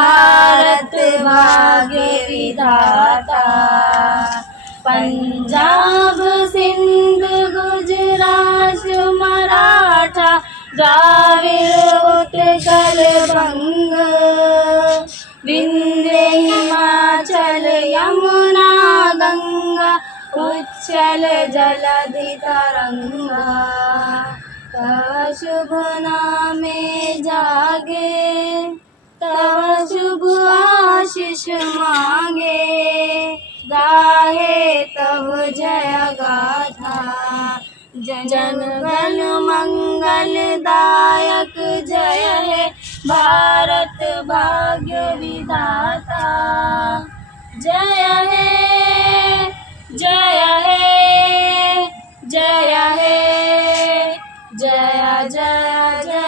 भारत भाग्य विधाता। पंजाब सिंध गुजरात मराठा द्राविड़ उत्कल बंग, विंध्य हिमाचल यमुना गंगा उच्चल जलधि तरंगा। तव शुभ नामे जागे, तव शुभ आशीष मांगे, गाहे तव जय गाथा। जन गण मंगल दायक जय हे भारत भाग्य विधाता। जय हे जय हे जय हे जय जय जय।